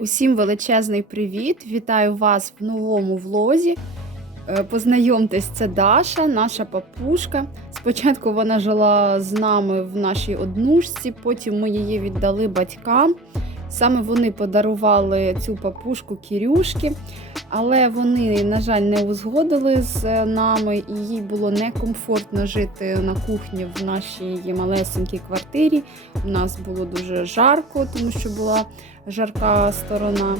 Усім величезний привіт! Вітаю вас в новому влозі. Е, Познайомтесь, це Даша, наша папушка. Спочатку вона жила з нами в нашій однушці, потім ми її віддали батькам. Саме вони подарували цю папушку Кірюшки, але вони, на жаль, не узгодили з нами, і їй було некомфортно жити на кухні в нашій малесенькій квартирі. У нас було дуже жарко, тому що була жарка сторона.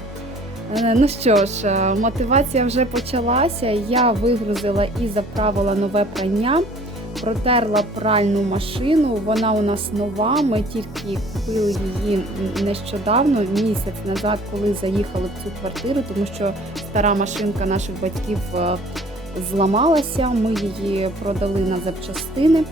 Е, Ну що ж, е, мотивація вже почалася. Я вигрузила і заправила нове прання, протерла пральну машину. Вона у нас нова. Ми тільки купили її нещодавно, місяць назад, коли заїхали в цю квартиру, тому що стара машинка наших батьків е, зламалася. Ми її продали на запчастини.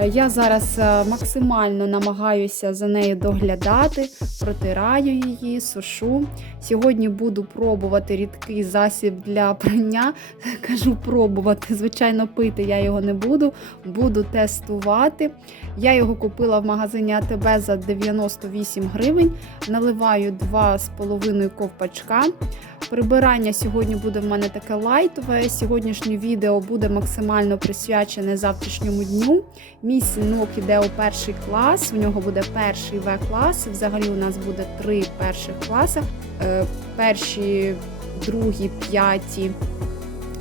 Е, Я зараз е, максимально намагаюся за нею доглядати, протираю її, сушу. Сьогодні буду пробувати рідкий засіб для прання. Кажу пробувати. Звичайно, пити я його не буду, буду тестувати. Я його купила в магазині АТБ за 98 гривень. Наливаю 2,5 ковпачка. Прибирання сьогодні буде в мене таке лайтове. Сьогоднішнє відео буде максимально присвячене завтрашньому дню. Мій синок іде у перший клас. В нього буде перший В-клас. Взагалі у нас буде три перших класи. Е, Перші, другі, п'яті,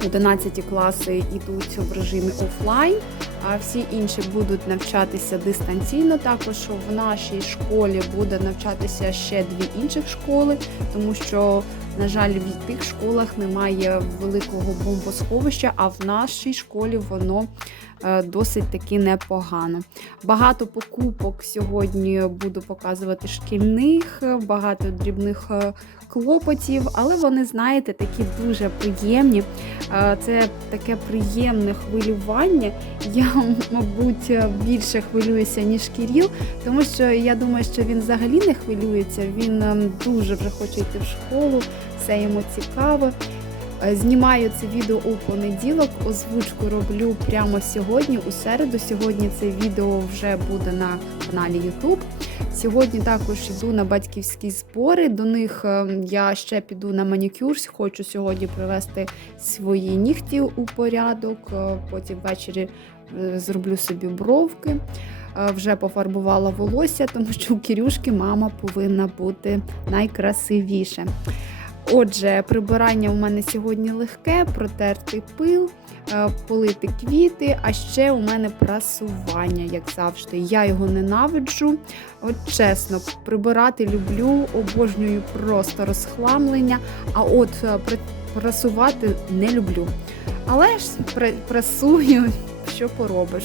одинадцяті класи йдуть в режимі офлайн. А всі інші будуть навчатися дистанційно. Також в нашій школі буде навчатися ще дві інших школи, тому що, на жаль, в тих школах немає великого бомбосховища, а в нашій школі воно е, досить таки непогано. Багато покупок сьогодні буду показувати шкільних, багато дрібних е, клопотів, але вони, знаєте, такі дуже приємні. Е, Це таке приємне хвилювання. Я, мабуть, більше хвилююся, ніж Кіріл, тому що я думаю, що він взагалі не хвилюється. Він ем, дуже вже хоче йти в школу, все йому цікаво. Е, Знімаю це відео у понеділок, озвучку роблю прямо сьогодні, у середу. Сьогодні це відео вже буде на каналі YouTube. Сьогодні також йду на батьківські збори. До них е, я ще піду на манікюр. Хочу сьогодні привести свої нігті у порядок. е, Потім ввечері зроблю собі бровки. Вже пофарбувала волосся, тому що у Кірюшки мама повинна бути найкрасивіше. Отже, прибирання у мене сьогодні легке, протерти пил, е, полити квіти, а ще у мене прасування, як завжди. Я його ненавиджу. От чесно, прибирати люблю, обожнюю просто розхламлення, а от е, прасувати не люблю. Але ж пре- прасую, що поробиш.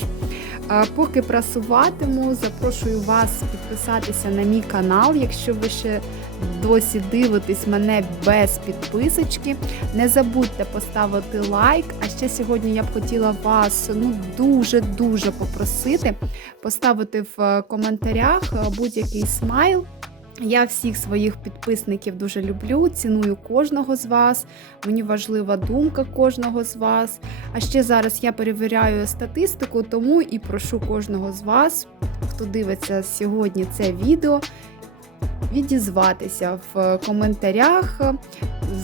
Поки прасуватиму, запрошую вас підписатися на мій канал, якщо ви ще досі дивитесь мене без підписочки. Не забудьте поставити лайк. А ще сьогодні я б хотіла вас ну дуже-дуже попросити поставити в коментарях будь-який смайл. Я всіх своїх підписників дуже люблю, ціную кожного з вас. Мені важлива думка кожного з вас. А ще зараз я перевіряю статистику, тому і прошу кожного з вас, хто дивиться сьогодні це відео, відізватися в коментарях.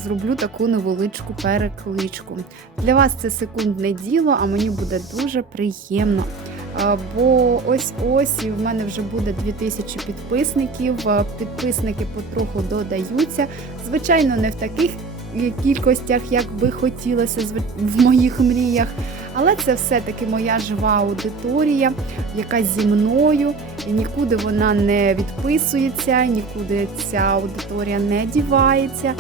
Зроблю таку невеличку перекличку. Для вас це секундне діло, а мені буде дуже приємно. Бо ось ось і в мене вже буде 2000 підписників. Е, Підписники потроху додаються. Звичайно, не в таких е, кількостях, як би хотілося в моїх мріях. Але це все-таки моя жива аудиторія, яка зі мною, і нікуди вона не відписується, нікуди ця аудиторія не дівається.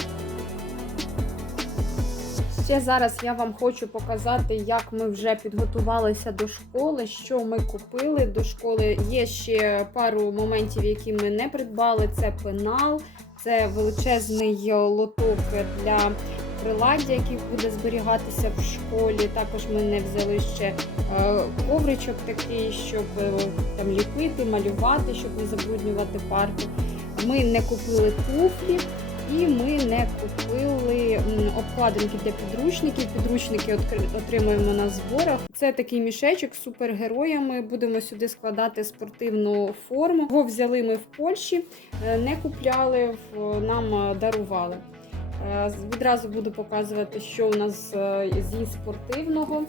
Ще зараз я вам хочу показати, як ми вже підготувалися до школи, що ми купили до школи. Є ще пару моментів, які ми не придбали. Це пенал, це величезний лоток для приладдя, який буде зберігатися в школі. Також ми не взяли ще е, ковричок такий, щоб е, там ліпити, малювати, щоб не забруднювати парту. Ми не купили туфлі. І ми не купили обкладинки для підручників. Підручники отримуємо на зборах. Це такий мішечок з супергероями. Будемо сюди складати спортивну форму. Його взяли ми в Польщі, е, не купляли, нам е, дарували. Е, Відразу буду показувати, що у нас зі спортивного.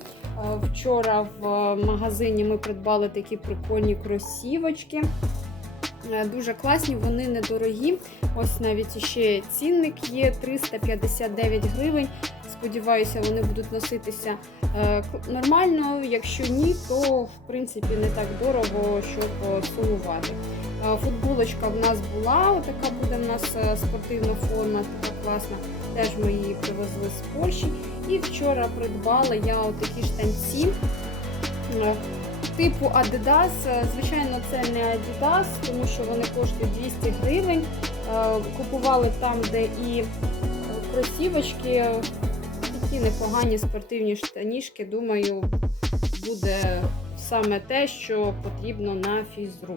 Вчора в магазині ми придбали такі прикольні кросівочки. Е, Дуже класні, вони недорогі. Ось навіть ще цінник є 359 гривень. Сподіваюся, вони будуть носитися е, нормально. Якщо ні, то в принципі не так дорого, щоб сумувати. Е, Футболочка в нас була, така буде в нас спортивна форма, така класна. Теж ми її привезли з Польщі. І вчора придбала я отакі штанці. Типу Adidas, Е, звичайно, це не Adidas, тому що вони коштують 200 гривень. Е, Купували там, де і е, кросівочки, такі непогані спортивні штаніжки, Думаю, буде саме те, що потрібно на фізру.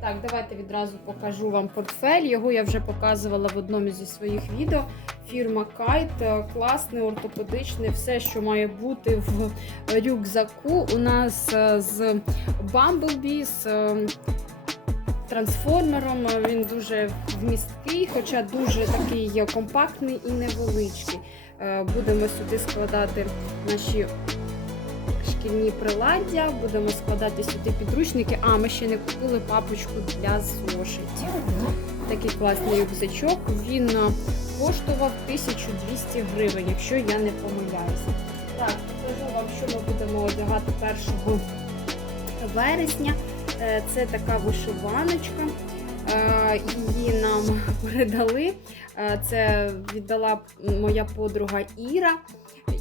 Так, давайте відразу покажу вам портфель. Його я вже показувала в одному зі своїх відео. Фірма Kite, класний, ортопедичний, все, що має бути в рюкзаку. У нас е, з Bumblebee, з е, трансформером. Він дуже вмісткий, хоча дуже такий компактний і невеличкий. Е, Будемо сюди складати наші шкільні приладдя, будемо складати сюди підручники. А, ми ще не купили папочку для зошитів. Такий класний рюкзачок. Він е, коштував 1200 гривень, якщо я не помиляюся. Так, покажу вам, що ми будемо одягати 1 вересня. Е, Це така вишиваночка. Е, Її нам передали. Це віддала моя подруга Іра.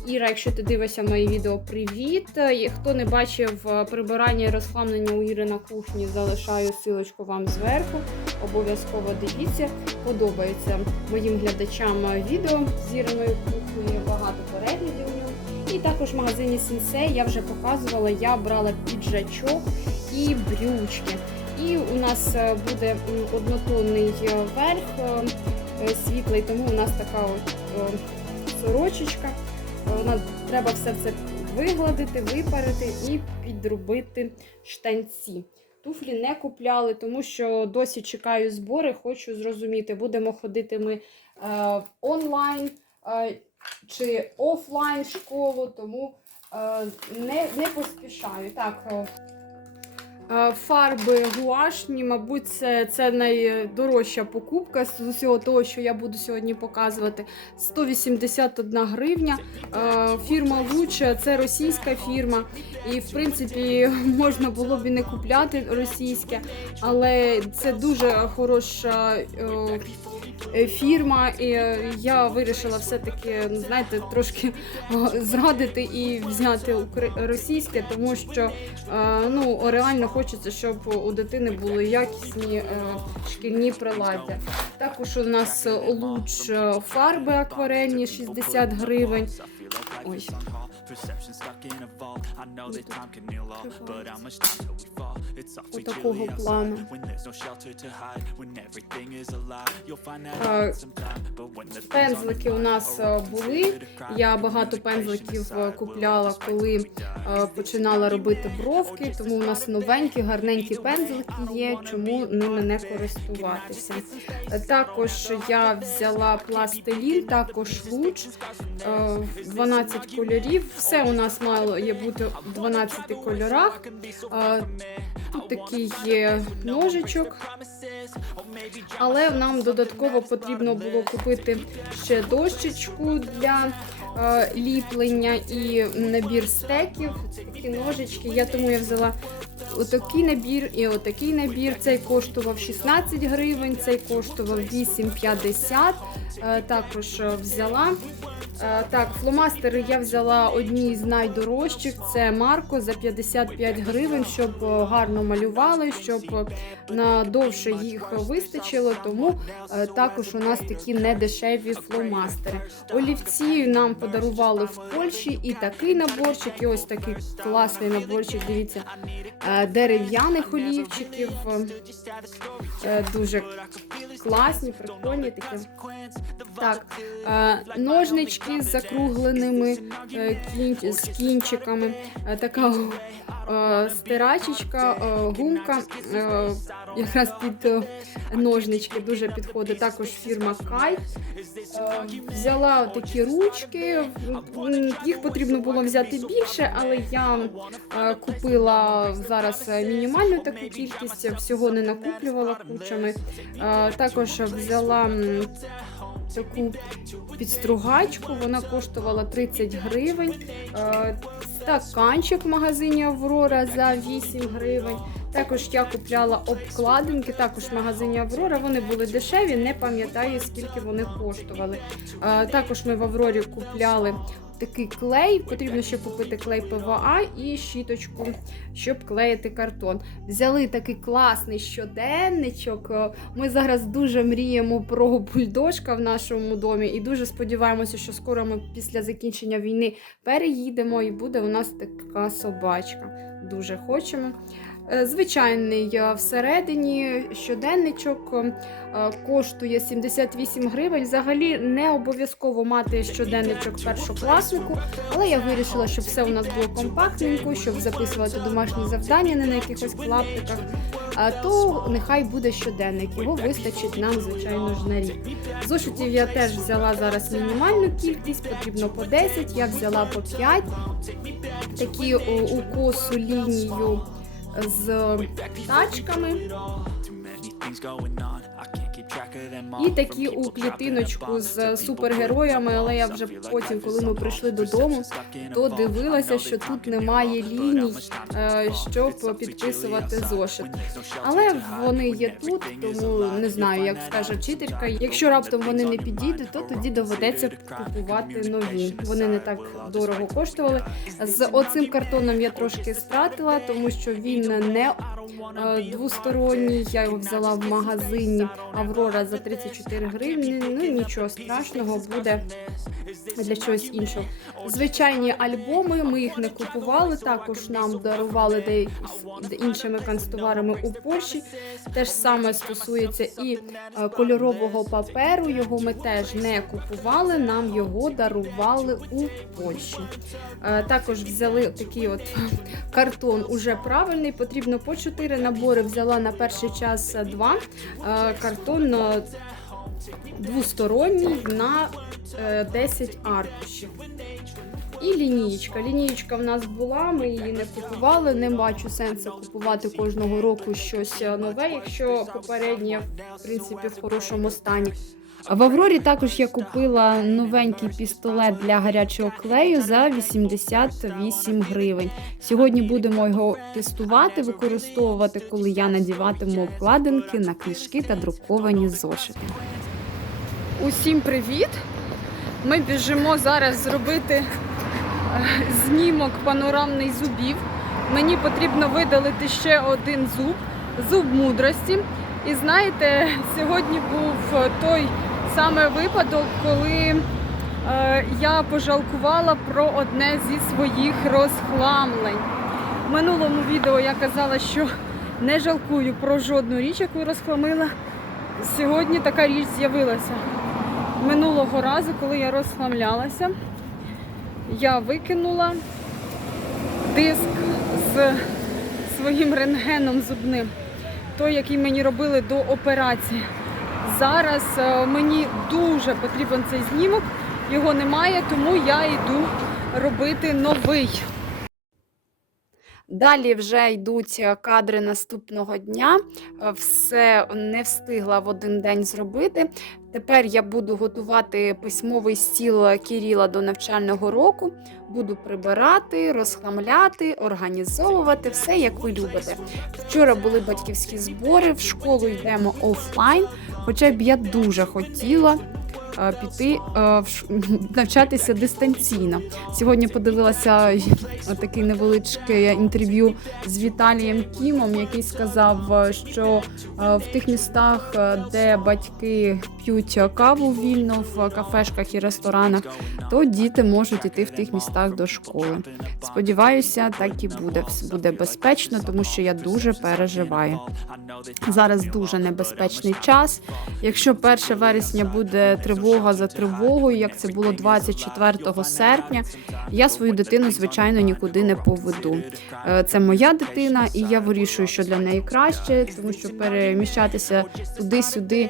Іра, якщо ти дивишся моє відео, привіт. Е, Хто не бачив е, прибирання і розхламлення у Іри на кухні, залишаю силочку вам зверху. Обов'язково дивіться. Подобається моїм глядачам е, відео з Іриною кухнею, багато переглядів у ньому. І також в магазині Сінсей я вже показувала, я брала піджачок і брючки. І у нас буде однотонний верх світлий, тому у нас така от сорочечка. Вона треба все це вигладити, випарити і підробити штанці. Туфлі не купляли, тому що досі чекаю збори. Хочу зрозуміти, будемо ходити ми е, онлайн е, чи офлайн школу, тому е, не, не поспішаю. Так, е, фарби гуашні, мабуть, це, це найдорожча покупка з усього того, що я буду сьогодні показувати. 181 гривня. Е, Фірма Луча, це російська фірма. І, в принципі, можна було б і не купляти російське, але це дуже хороша. Е, Фірма, і е, я вирішила все-таки, ну, знаєте, трошки зрадити і взяти російське, тому що е, ну реально хочеться, щоб у дитини були якісні шкільні приладдя. Також у нас луч фарби акварельні 60 гривень. Ой. Отакого плану. Е, Пензлики у нас е, були. Я багато пензликів е, купляла, коли е, починала робити бровки, тому у нас новенькі, гарненькі пензлики є, чому ними не користуватися. Також я взяла пластилін, також луч, е, 12 кольорів. Все у нас має бути в 12 кольорах. Тут такий є ножичок. Але нам додатково потрібно було купити ще дощечку для ліплення і набір стеків. Такі ножички. Я тому я взяла отакий набір і отакий набір. Цей коштував 16 гривень, цей коштував 8,50. Е, також е, взяла. Е, Так, фломастери я взяла одні з найдорожчих. Це Марко за 55 гривень, щоб е, гарно малювали, щоб е, надовше їх вистачило. Тому також у нас такі недешеві фломастери. Олівці нам подарували в Польщі і такий наборчик, і ось такий класний наборчик. Дивіться, дерев'яних олівчиків. Дуже класні, прикольні такі. Так, е, ножнички з закругленими е, з кінчиками, е, така е, стирачечка, гумка, якраз під ножнички дуже підходить. Також фірма Кайт. Взяла такі ручки, їх потрібно було взяти більше, але я купила зараз мінімальну таку кількість, всього не накуплювала кучами. Також взяла таку підстругачку, вона коштувала 30 гривень. Е, Стаканчик в магазині Аврора за 8 гривень. Також я купляла обкладинки, також в магазині Аврора. Вони були дешеві, не пам'ятаю скільки вони коштували. Також ми в Аврорі купляли такий клей. Потрібно ще купити клей ПВА і щіточку, щоб клеїти картон. Взяли такий класний щоденничок. Ми зараз дуже мріємо про бульдожка в нашому домі і дуже сподіваємося, що скоро ми після закінчення війни переїдемо і буде у нас така собачка. Дуже хочемо. Е, Звичайний е, всередині щоденничок е, коштує 78 гривень. Взагалі не обов'язково мати щоденничок першокласнику, але я вирішила, щоб все у нас було компактненько, щоб записувати домашні завдання не на якихось клаптиках. А то нехай буде щоденник. Його вистачить нам, звичайно ж, на рік. Зошитів я теж взяла зараз мінімальну кількість, потрібно по 10, я взяла по 5. Такі у косу лінію з тачками. І такі у клітиночку з супергероями, але я вже потім, коли ми прийшли додому, то дивилася, що тут немає ліній, е, щоб підписувати зошит. Але вони є тут, тому не знаю, як скаже вчителька. Якщо раптом вони не підійдуть, то тоді доведеться купувати нові. Вони не так дорого коштували. З оцим картоном я трошки стратила, тому що він не е, двосторонній. Я його взяла в магазині Аврора за 34 гривні. Ну нічого страшного буде для чогось іншого. Звичайні альбоми ми їх не купували. Також нам дарували деякі іншими канцтоварами у Польщі. Те ж саме стосується і е, кольорового паперу. Його ми теж не купували. Нам його дарували у Польщі. Е, Також взяли такий от картон уже правильний. Потрібно по 4 набори. Взяла на перший час 2. Картон е, двосторонній на е, 10 аркушів. І лінієчка. Лінієчка в нас була, ми її не купували. Не бачу сенсу купувати кожного року щось е, нове, якщо попереднє, в принципі, в хорошому стані. В Аврорі також я купила новенький пістолет для гарячого клею за 88 гривень. Сьогодні будемо його тестувати, використовувати, коли я надіватиму обкладинки на книжки та друковані зошити. Усім привіт! Ми біжимо зараз зробити е, знімок панорамний зубів. Мені потрібно видалити ще один зуб, зуб мудрості. І знаєте, сьогодні був той саме випадок, коли е, я пожалкувала про одне зі своїх розхламлень. В минулому відео я казала, що не жалкую про жодну річ, яку розхламила. Сьогодні така річ з'явилася. Минулого разу, коли я розхламлялася, я викинула диск з своїм рентгеном зубним, той, який мені робили до операції. Зараз е, мені дуже потрібен цей знімок, його немає, тому я йду робити новий. Далі вже йдуть е, кадри наступного дня. Е, Все не встигла в один день зробити. Тепер я буду готувати письмовий стіл Кіріла до навчального року. Буду прибирати, розхламляти, організовувати все, як ви любите. Вчора були батьківські збори, в школу йдемо офлайн, хоча б я дуже хотіла. Е, Піти е, навчатися дистанційно. Сьогодні подивилася таке невеличке інтерв'ю з Віталієм Кімом, який сказав, е, що в тих містах, де батьки п'ють каву вільно в кафешках і ресторанах, то діти можуть іти в тих містах до школи. Сподіваюся, так і буде. Буде безпечно, тому що я дуже переживаю. Зараз дуже небезпечний час. Якщо 1 вересня буде тривога. Тривога за тривогою, як це було 24 серпня. Я свою дитину, звичайно, нікуди не поведу. Е, Це моя дитина, і я вирішую, що для неї краще, тому що переміщатися туди-сюди. е,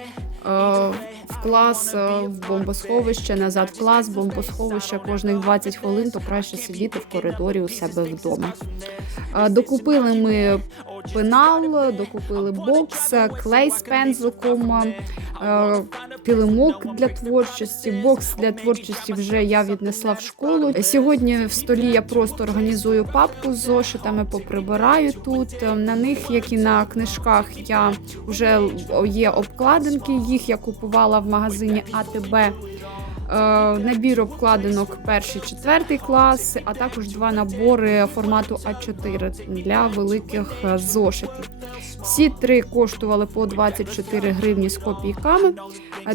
В клас, е, в бомбосховище, назад в клас, бомбосховище кожних 20 хвилин, то краще сидіти в коридорі у себе вдома. Докупили ми пенал, докупили бокс, клей з пензликом, е, килимок для творчості. Бокс для творчості вже я віднесла в школу. Сьогодні в столі я просто організую папку з зошитами, поприбираю тут. Е, На них, як і на книжках, я вже є обкладинки. Їх я купувала в магазині АТБ. Е, Набір обкладинок перший, четвертий клас, а також два набори формату А4 для великих е, зошитів. Всі три коштували по 24 гривні з копійками.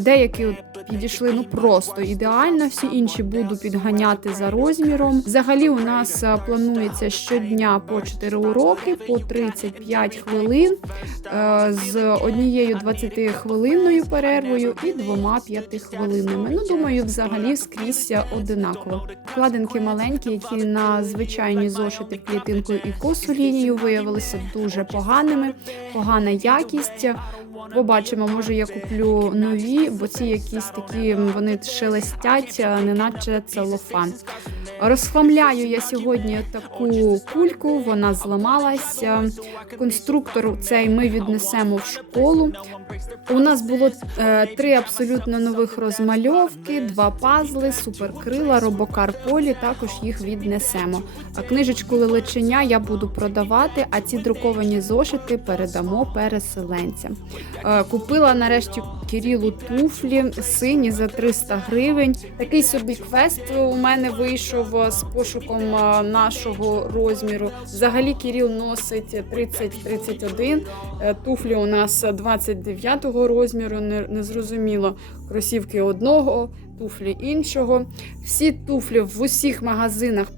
Деякі от підійшли ну просто ідеально. Всі інші буду підганяти за розміром. Взагалі, у нас е, планується щодня по 4 уроки, по 35 хвилин е, з однією 20 хвилинною перервою і двома 5 хвилинними. Ну думаю, взагалі скрізь одинаково. Вкладинки маленькі, які на звичайні зошити клітинку і косу лінію виявилися дуже поганими, погана якість. Побачимо, може я куплю нові, бо ці якісь такі вони шелестять, неначе це целофан. Розхламляю я сьогодні таку кульку, вона зламалася. Конструктор цей ми віднесемо в школу. У нас було е, три абсолютно нових розмальовки, два пазли, суперкрила, робокар полі. Також їх віднесемо. А книжечку лелечення я буду продавати, а ці друковані зошити передамо переселенцям. Е, Купила нарешті Кирилу туфлі сині за 300 гривень. Такий собі квест у мене вийшов е, з пошуком нашого розміру. Взагалі Кирил носить 30-31, е, туфлі у нас 29-го розміру. Не, не. Кросівки одного, туфлі іншого. Всі туфлі в усіх магазинах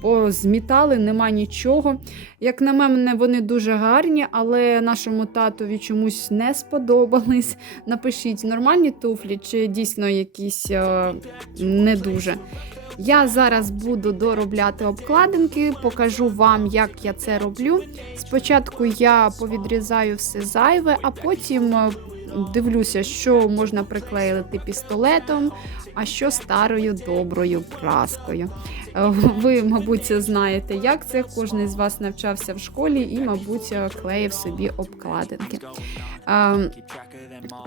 позмітали, нема нічого. Як на мене, вони дуже гарні, але нашому татові чомусь не сподобались. Напишіть, нормальні туфлі чи дійсно якісь е, не дуже. Я зараз буду доробляти обкладинки, покажу вам, як я це роблю. Спочатку я повідрізаю все зайве, а потім е, дивлюся, що можна приклеїти пістолетом, а що старою доброю праскою. Ви, мабуть, знаєте, як це. Кожен з вас навчався в школі і, мабуть, клеїв собі обкладинки.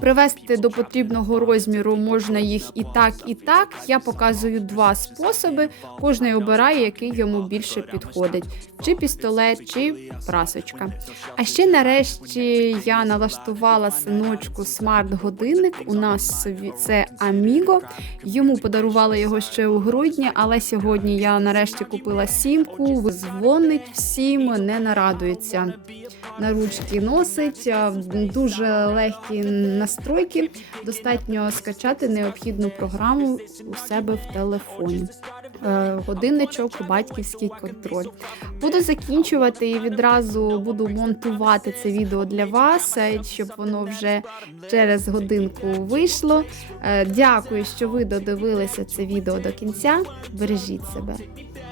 Привести до потрібного розміру можна їх і так, і так. Я показую два способи. Кожний обирає, який йому більше підходить: чи пістолет, чи прасочка. А ще нарешті я налаштувала синочку смарт-годинник. У нас це Amigo. Йому подарували його ще у грудні, але сьогодні я нарешті купила сімку. Дзвонить всім, не нарадується. На ручки носить дуже легкі настройки. Достатньо скачати необхідну програму у себе в телефоні. Е, Годинничок, батьківський контроль. Буду закінчувати і відразу буду монтувати це відео для вас, е, щоб воно вже через годинку вийшло. Е, Дякую, що ви додивилися це відео до кінця. Бережіть себе.